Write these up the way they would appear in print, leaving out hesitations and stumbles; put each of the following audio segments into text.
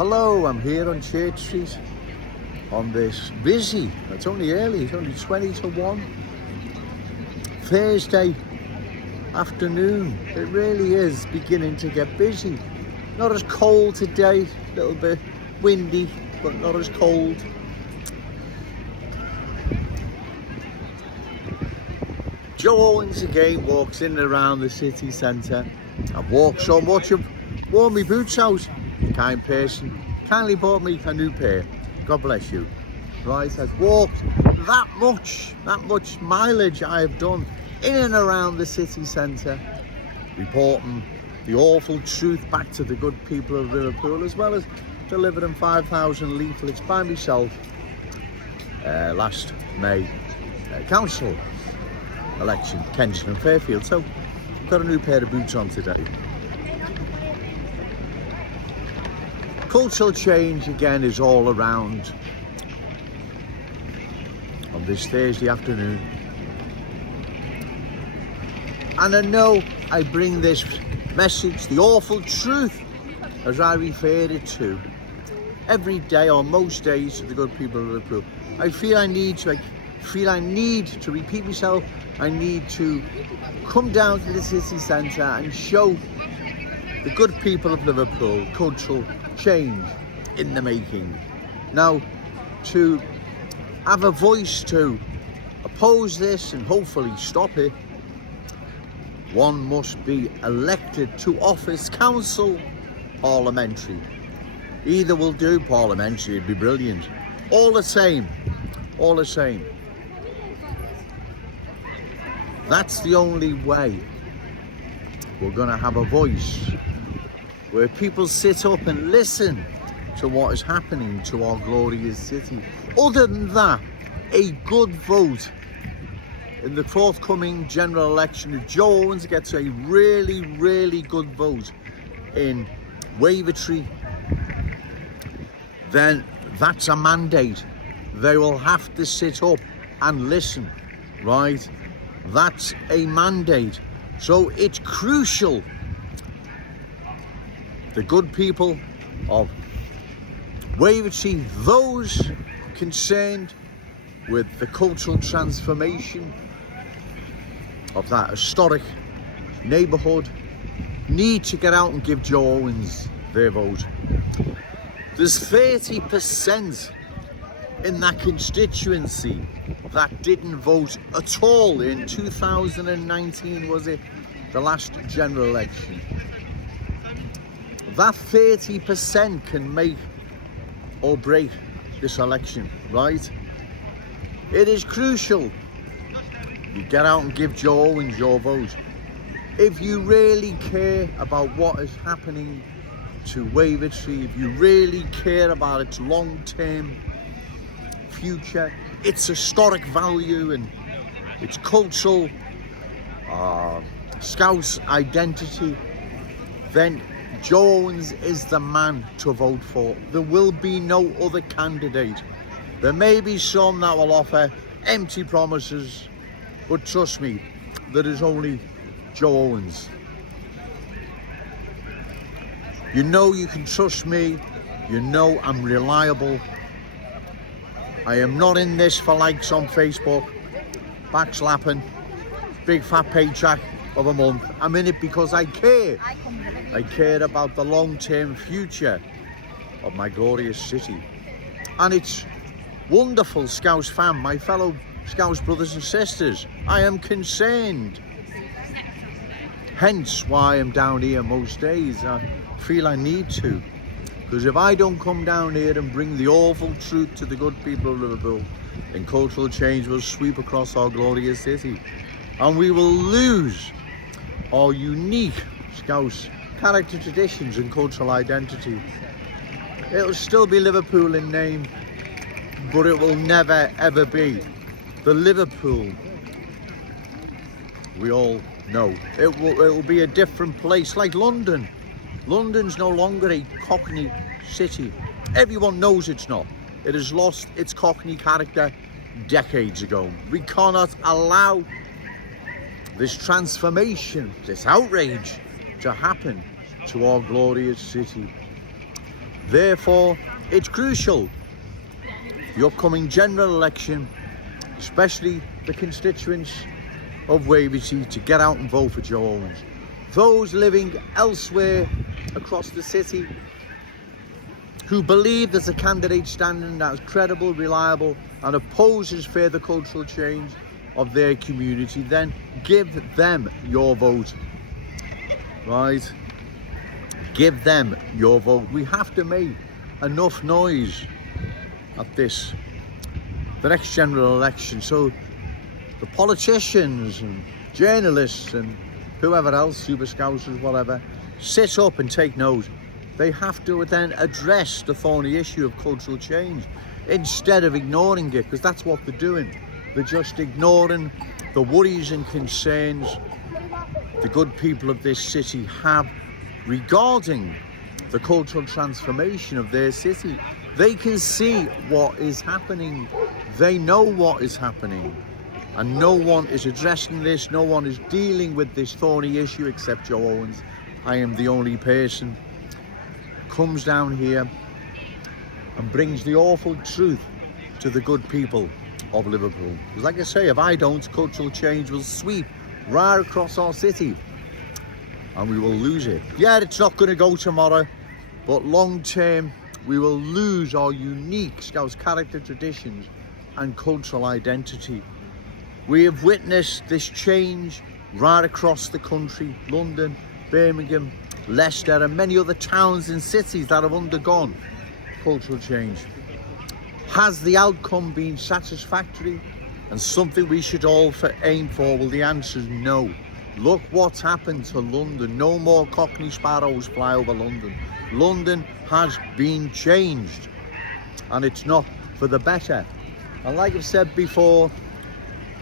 Hello, I'm here on Church Street on this busy, it's only early, it's only 20 to 1, Thursday afternoon. It really is beginning to get busy. Not as cold today, a little bit windy, but not as cold. Joe Owens again walks in and around the city centre. I've walked so much, I've worn my boots out. Kind person, kindly bought me a new pair. God bless you. Right, I've walked that much mileage I have done in and around the city centre, reporting the awful truth back to the good people of Liverpool, as well as delivering 5,000 leaflets by myself last May council election, Kensington and Fairfield. So I've got a new pair of boots on today. Cultural change again is all around on this Thursday afternoon. And I know I bring this message, the awful truth, as I refer it to, every day or most days to the good people of Liverpool. I feel I need to repeat myself. I need to come down to the city centre and show the good people of Liverpool cultural change in the making. Now, to have a voice to oppose this and hopefully stop it, one must be elected to office, council, parliamentary. Either will do. Parliamentary would be brilliant. All the same. That's the only way we're going to have a voice where people sit up and listen to what is happening to our glorious city. Other than that, a good vote in the forthcoming general election, if Joe Owens gets a really good vote in Wavertree, then that's a mandate. They will have to sit up and listen, right? That's a mandate. So it's crucial the good people of Wavertree, those concerned with the cultural transformation of that historic neighbourhood, need to get out and give Joe Owens their vote. There's 30% in that constituency that didn't vote at all in 2019, was it? The last general election. That 30% can make or break this election, right? It is crucial you get out and give Joe Owens your vote. If you really care about what is happening to Wavertree, if you really care about its long-term future, its historic value and its cultural Scouse identity, then Joe Owens is the man to vote for. There will be no other candidate. There may be some that will offer empty promises, but trust me, there is only Joe Owens. You know you can trust me. You know I'm reliable. I am not in this for likes on Facebook, backslapping, big fat paycheck of a month. I'm in it because I care. I care about the long-term future of my glorious city. And it's wonderful, Scouse fam, my fellow Scouse brothers and sisters. I am concerned. Hence why I'm down here most days. I feel I need to. Because if I don't come down here and bring the awful truth to the good people of Liverpool, then cultural change will sweep across our glorious city. And we will lose our unique Scouse character, traditions and cultural identity. It'll still be Liverpool in name, but it will never ever be the Liverpool we all know. It will be a different place, like London. London's no longer a Cockney city. Everyone knows it's not. It has lost its Cockney character decades ago. We cannot allow this transformation, this outrage to happen to our glorious city. Therefore, it's crucial, the upcoming general election, especially the constituents of Wavertree, to get out and vote for Joe Owens. Those living elsewhere across the city who believe there's a candidate standing that is credible, reliable and opposes further cultural change of their community, then give them your vote, right? Give them your vote. We have to make enough noise at the next general election, so the politicians and journalists and whoever else, super scousers, whatever, sit up and take note. They have to then address the thorny issue of cultural change instead of ignoring it, because that's what they're doing. They're just ignoring the worries and concerns the good people of this city have regarding the cultural transformation of their city. They can see what is happening. They know what is happening. And no one is addressing this. No one is dealing with this thorny issue except Joe Owens. I am the only person who comes down here and brings the awful truth to the good people of Liverpool. Because like I say, if I don't, cultural change will sweep right across our city and we will lose it. Yeah, it's not going to go tomorrow, but long term we will lose our unique Scouse character, traditions and cultural identity. We have witnessed this change right across the country. London, Birmingham, Leicester and many other towns and cities that have undergone cultural change. Has the outcome been satisfactory and something we should all aim for? Well, the answer is no. Look what's happened to London. No more Cockney sparrows fly over London. London has been changed and it's not for the better. And like I've said before,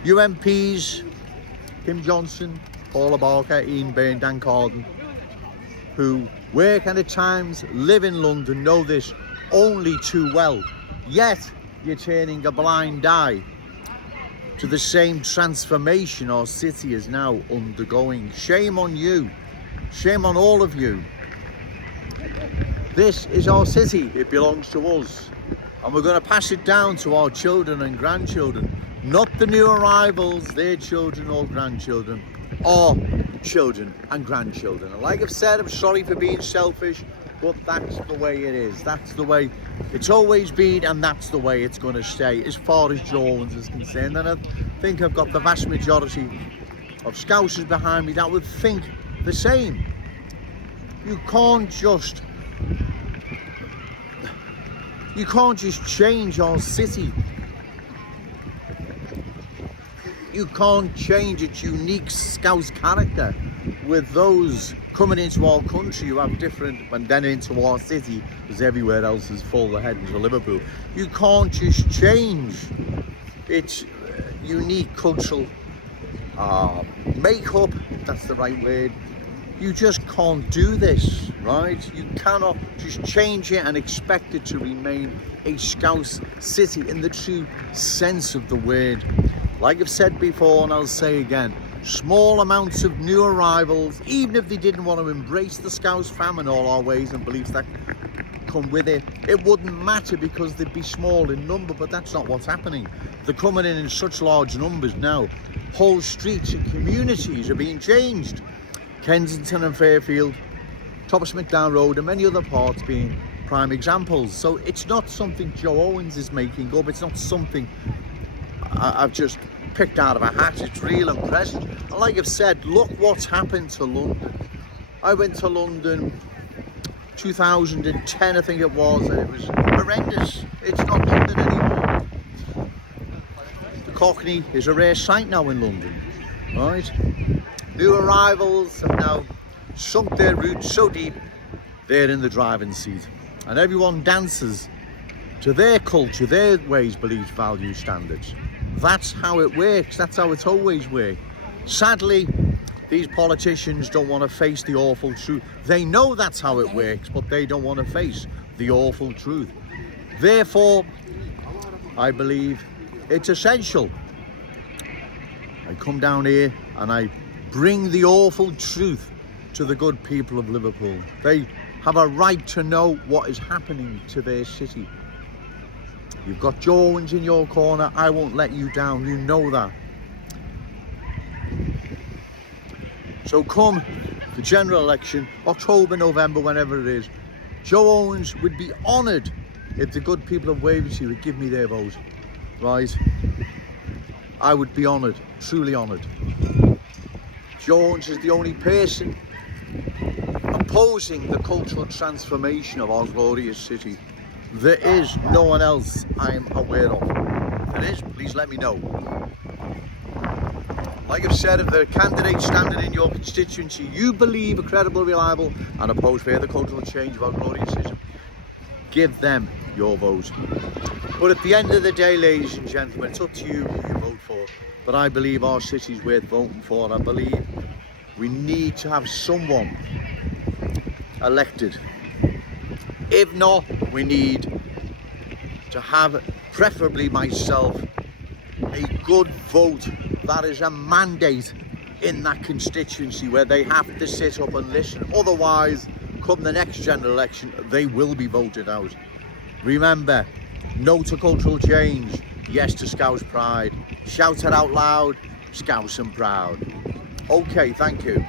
UMPs, Kim Johnson, Paula Barker, Ian Byrne, Dan Carden, who work and at times live in London, know this only too well. Yet you're turning a blind eye to the same transformation our city is now undergoing. Shame on you. Shame on all of you. This is our city. It belongs to us. And we're going to pass it down to our children and grandchildren. Not the new arrivals, their children or grandchildren. Our children and grandchildren. And like I've said, I'm sorry for being selfish, but that's the way it is. That's the way it's always been, and that's the way it's going to stay as far as Joe Owens is concerned. And I think I've got the vast majority of Scousers behind me that would think the same. You can't just change our city. You can't change its unique Scouse character with those coming into our country who have different, and then into our city, because everywhere else is full ahead into Liverpool. You can't just change its unique cultural makeup, if that's the right word. You just can't do this, right? You cannot just change it and expect it to remain a Scouse city in the true sense of the word. Like I've said before, and I'll say again, small amounts of new arrivals, even if they didn't want to embrace the Scouse fam and all our ways and beliefs that come with it, it wouldn't matter because they'd be small in number. But that's not what's happening. They're coming in such large numbers now. Whole streets and communities are being changed. Kensington and Fairfield, top of Smithdown Road and many other parts being prime examples. So it's not something Joe Owens is making up. It's not something I've just picked out of a hat. It's real and present. And like I've said, look what's happened to London. I went to London 2010, I think it was, and it was horrendous. It's not London anymore. The Cockney is a rare sight now in London, right? New arrivals have now sunk their roots so deep they're in the driving seat, and everyone dances to their culture, their ways, beliefs, values, standards. That's how it works. That's how it's always worked. Sadly, these politicians don't want to face the awful truth. They know that's how it works, but they don't want to face the awful truth. Therefore, I believe it's essential I come down here and I bring the awful truth to the good people of Liverpool. They have a right to know what is happening to their city. You've got Joe Owens in your corner. I won't let you down. You know that. So come the general election, October, November, whenever it is, Joe Owens would be honoured if the good people of Waverley would give me their vote. Right? I would be honoured, truly honoured. Joe Owens is the only person opposing the cultural transformation of our glorious city. There is no one else I am aware of. If it is, please let me know. Like I've said, if the candidate standing in your constituency you believe are credible, reliable and oppose further cultural change of our glorious city, give them your vote. But at the end of the day, ladies and gentlemen, it's up to you who you vote for. But I believe our city's worth voting for. I believe we need to have someone elected. If not, we need to have, preferably myself, a good vote that is a mandate in that constituency where they have to sit up and listen. Otherwise, come the next general election, they will be voted out. Remember, no to cultural change, yes to Scouse pride. Shout it out loud, Scouse and proud. Okay, thank you.